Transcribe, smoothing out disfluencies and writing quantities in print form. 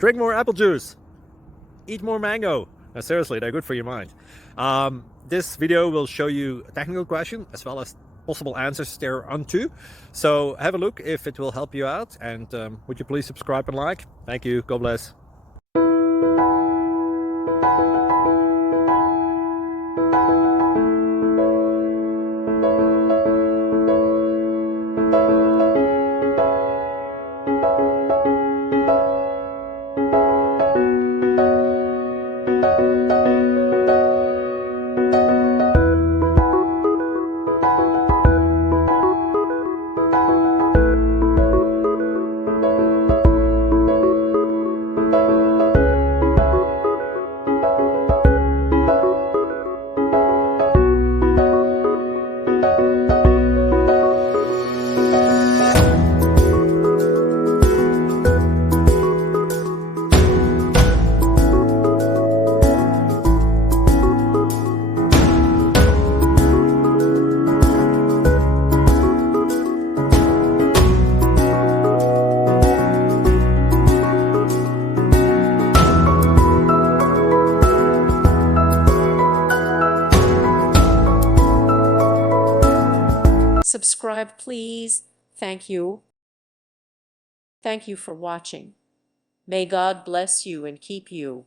Drink more apple juice. Eat more mango. Seriously, they're good for your mind. This video will show you a technical question as well as possible answers thereunto. So have a look if it will help you out, and would you please subscribe and like? Thank you. God bless. Subscribe, please. Thank you. Thank you for watching. May God bless you and keep you.